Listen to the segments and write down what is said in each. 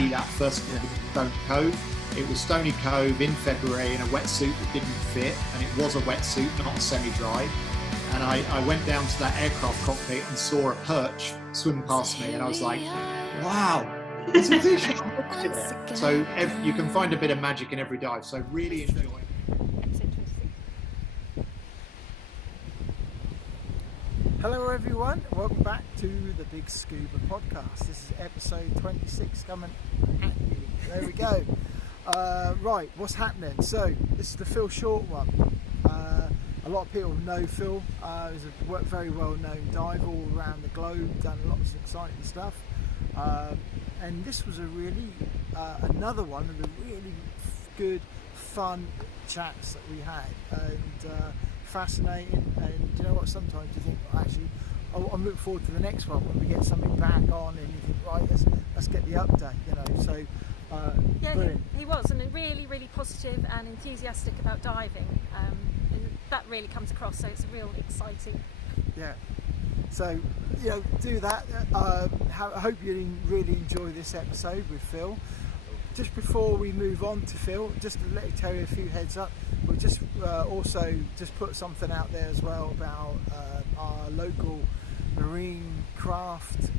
day, that first Stony Cove. It was Stony Cove in February in a wetsuit that didn't fit, and it was a wetsuit, not semi-dry. And I went down to that aircraft cockpit and saw a perch swim past me, and I was like, wow, it's a fish. So you can find a bit of magic in every dive, so really enjoy it. Hello everyone, welcome back to the Big Scuba podcast. This is episode 26 coming at you. There we go. Right, what's happening? So this is the Phil Short one. A lot of people know Phil. He's a very well known diver all around the globe, done lots of exciting stuff. And this was a really another one of the really good, fun chats that we had. And fascinating, and you know what, sometimes you think, well, actually I'm looking forward to the next one when we get something back on, and you think, right, let's get the update, you know. So yeah, he was, and really positive and enthusiastic about diving, and that really comes across, so it's real exciting. Yeah, so you know, do that. I hope you really enjoy this episode with Phil. Just before we move on to Phil, just to let you tell you a few heads up, we'll just also just put something out there as well about our local marine craft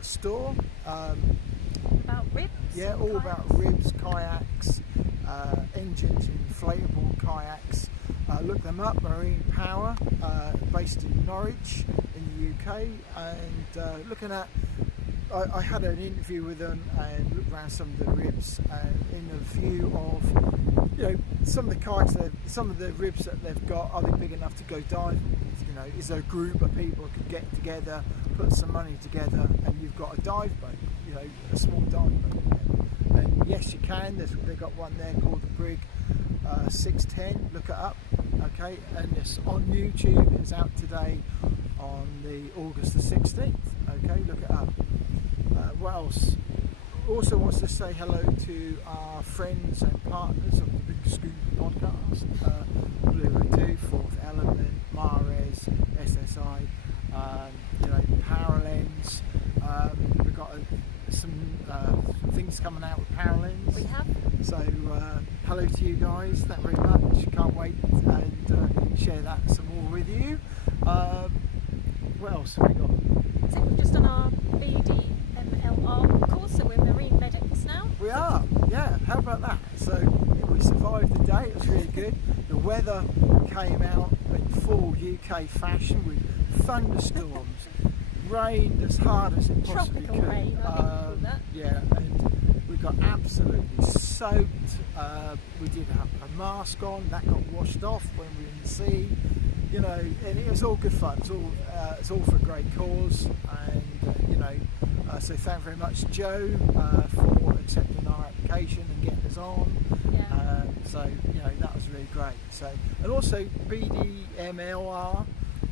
store. About ribs? Yeah, all about ribs, kayaks, engines, inflatable kayaks. Look them up, Marine Power, based in Norwich in the UK, and looking at, I had an interview with them and looked around some of the ribs, and in the view of, you know, some of the kayaks, some of the ribs that they've got, are they big enough to go diving with? You know, is there a group of people who could get together, put some money together, and you've got a dive boat, you know, a small dive boat. And yes, you can. They've got one there called the Brig 610. Look it up, okay? And it's on YouTube. It's out today on the August the 16th. Okay, look it up. What else? Also wants to say hello to our friends and partners of the Big Scuba podcast, Blue Ray 2, Fourth Element, Mares, SSI, you know, Paralens. We've got some things coming out with Paralens. We have. So hello to you guys. Thank you very much. Can't wait and share that some more with you. What else have we got? So we've just done our BDMLR course, so we're marine medics now. We are, yeah. How about that? So we survived the day. It was really good. The weather came out in full UK fashion with thunderstorms, rained as hard as it possibly Tropical could. rain, I think we call that. Yeah, and we got absolutely soaked. We did have a mask on. That got washed off when we were in the sea. You know, and it was all good fun. It's all for a great cause, and you know, so thank you very much, Joe, for accepting our application and getting us on. Yeah. So you know, that was really great. So, and also BDMLR,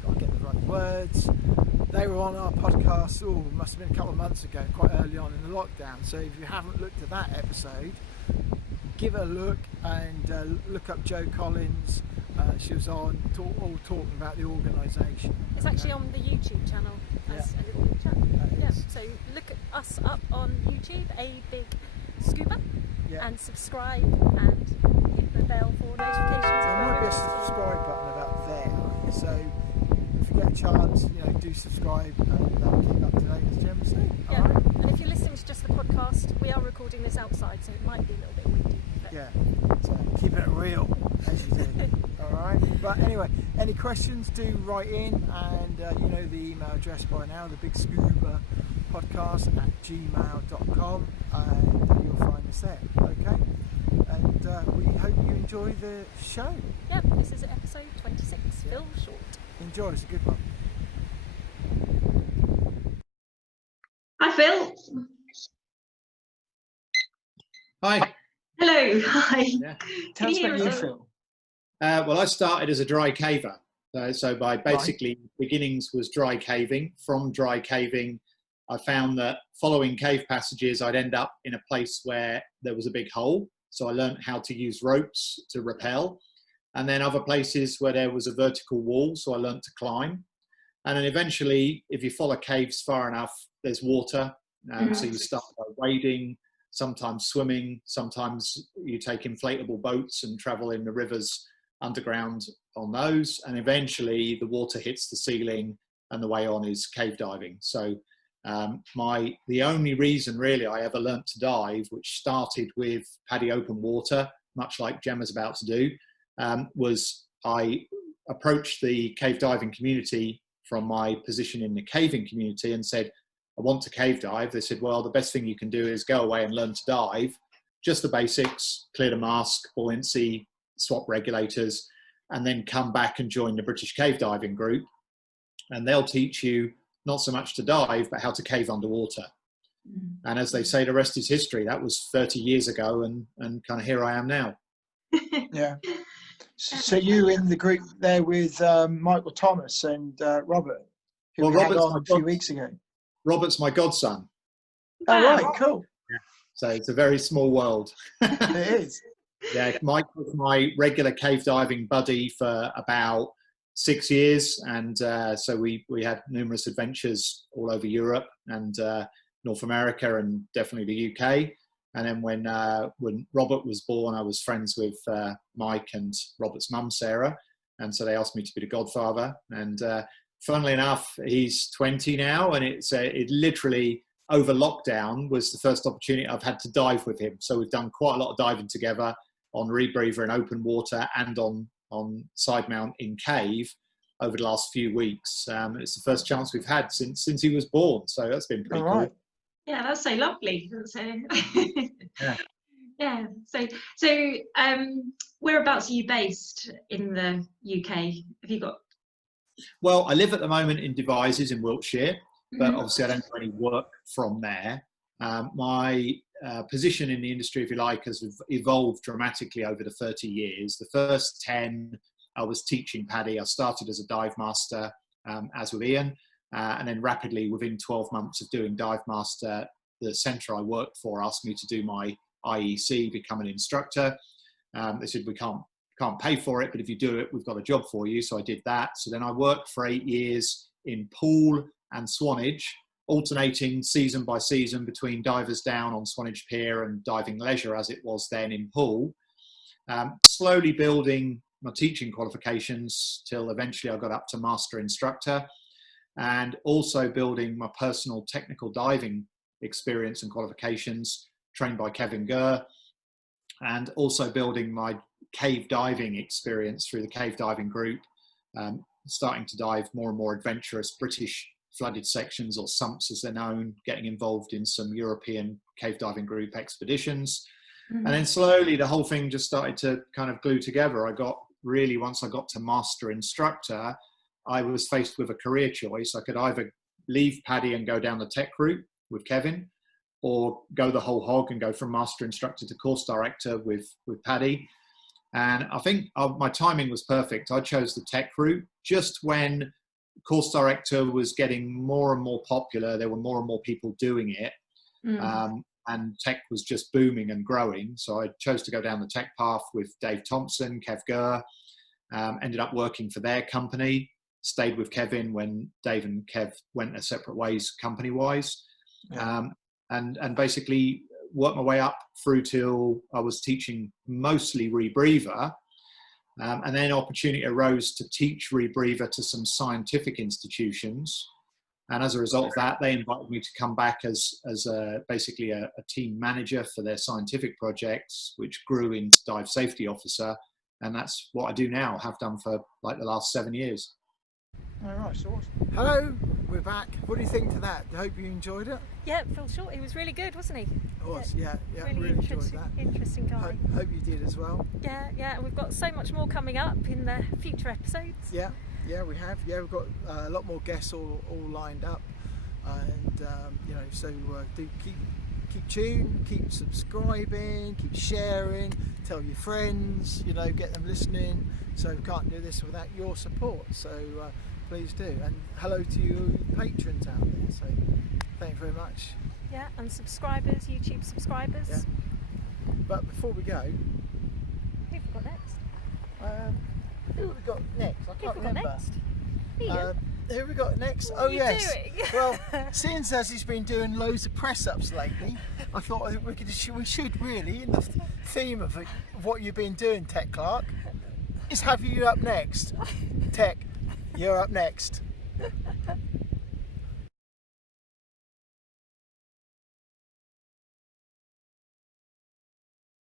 got to get the right words. They were on our podcast. Oh, must have been a couple of months ago, quite early on in the lockdown. So if you haven't looked at that episode, give it a look, and look up Jo Collins. She was on all talking about the organisation. It's actually on the YouTube channel as a little chat. Yeah. So look at us up on YouTube, A Big Scuba, and subscribe and hit the bell for notifications. There might be a subscribe button about there. So if you get a chance, you know, do subscribe, and that'll keep up to date, as Jem was saying. Yeah. All right? And if you're listening to just the podcast, we are recording this outside, so it might be a little bit windy. But Yeah. So keeping it real, as you do. Alright, but anyway, any questions, do write in, and you know the email address by now, the Big Scuba podcast at gmail.com, and you'll find us there, okay? And we hope you enjoy the show. yeah, this is episode 26, Phil Short. Enjoy, it's a good one. Hi, Phil. Hi. Hello. Hi. Yeah. Tell us about you, Phil. Well, I started as a dry caver. So by basically beginnings was dry caving. From dry caving, I found that following cave passages, I'd end up in a place where there was a big hole. So I learned how to use ropes to rappel. And then other places where there was a vertical wall. So I learned to climb. And then eventually, if you follow caves far enough, there's water. So you start by wading, sometimes swimming, sometimes you take inflatable boats and travel in the rivers underground on those, and eventually the water hits the ceiling and the way on is cave diving. So the only reason really I ever learnt to dive, which started with Paddy Open Water, much like Gemma's about to do, was I approached the cave diving community from my position in the caving community and said, I want to cave dive. They said, well, the best thing you can do is go away and learn to dive, just the basics, clear the mask, buoyancy, swap regulators, and then come back and join the British Cave Diving Group. And they'll teach you not so much to dive, but how to cave underwater. And as they say, the rest is history. That was 30 years ago, and kind of here I am now. Yeah. So you in the group there with Michael Thomas and Robert, who we had on a few weeks ago. Robert's my godson. Oh, right, cool. Yeah. So it's a very small world. It is. Yeah, Mike was my regular cave diving buddy for about 6 years, and so we had numerous adventures all over Europe and North America and definitely the UK. And then when Robert was born, I was friends with Mike and Robert's mum, Sarah, and so they asked me to be the godfather. And funnily enough, he's 20 now, and it literally over lockdown was the first opportunity I've had to dive with him. So we've done quite a lot of diving together on rebreather in open water and on side mount in cave over the last few weeks. It's the first chance we've had since he was born, so that's been pretty cool. Yeah, that's so lovely. So, yeah. Yeah. So whereabouts are you based in the UK? Have you got? Well, I live at the moment in Devizes in Wiltshire, but obviously I don't do any work from there. My position in the industry, if you like, has evolved dramatically over the 30 years. The first 10, I was teaching Paddy. I started as a dive master, as with Ian, and then rapidly, within 12 months of doing dive master, the centre I worked for asked me to do my IEC, become an instructor. They said, we can't pay for it, but if you do it, we've got a job for you. So I did that. So then I worked for 8 years in Poole and Swanage, alternating season by season between Divers Down on Swanage Pier and Diving Leisure, as it was then in Poole. Slowly building my teaching qualifications till eventually I got up to master instructor, and also building my personal technical diving experience and qualifications, trained by Kevin Gurr, and also building my cave diving experience through the Cave Diving Group, starting to dive more and more adventurous British flooded sections, or sumps as they're known, getting involved in some European Cave Diving Group expeditions. And then slowly the whole thing just started to kind of glue together. Once I got to master instructor, I was faced with a career choice. I could either leave Paddy and go down the tech route with Kevin, or go the whole hog and go from master instructor to course director with Paddy. And I think my timing was perfect. I chose the tech route just when course director was getting more and more popular. There were more and more people doing it. And tech was just booming and growing. So I chose to go down the tech path with Dave Thompson, Kev Gurr, ended up working for their company, stayed with Kevin when Dave and Kev went their separate ways company-wise, and basically worked my way up through till I was teaching mostly rebreather. And then opportunity arose to teach rebreather to some scientific institutions. And as a result of that, they invited me to come back as basically a team manager for their scientific projects, which grew into dive safety officer. And that's what I do now, have done for like the last 7 years. All right, so awesome. Hello, we're back. What do you think to that? I hope you enjoyed it. Yeah, Phil Short, he was really good, wasn't he? Of course, yeah, really enjoyed that. Interesting guy. Hope you did as well. Yeah, we've got so much more coming up in the future episodes. Yeah, we have. Yeah, we've got a lot more guests all lined up, and so do keep tuned, keep subscribing, keep sharing, tell your friends, get them listening. So we can't do this without your support. So please do. And hello to you patrons out there. So thank you very much. Yeah, and subscribers, YouTube subscribers. Yeah. But before we go, who have we got next? Who have we got next? I can't remember. Ian? Who we got next? What Oh are you yes. doing? Well, seeing as he's been doing loads of press ups lately, I thought we should really, in the theme of what you've been doing, Tech Clark, is have you up next. Tech, you're up next.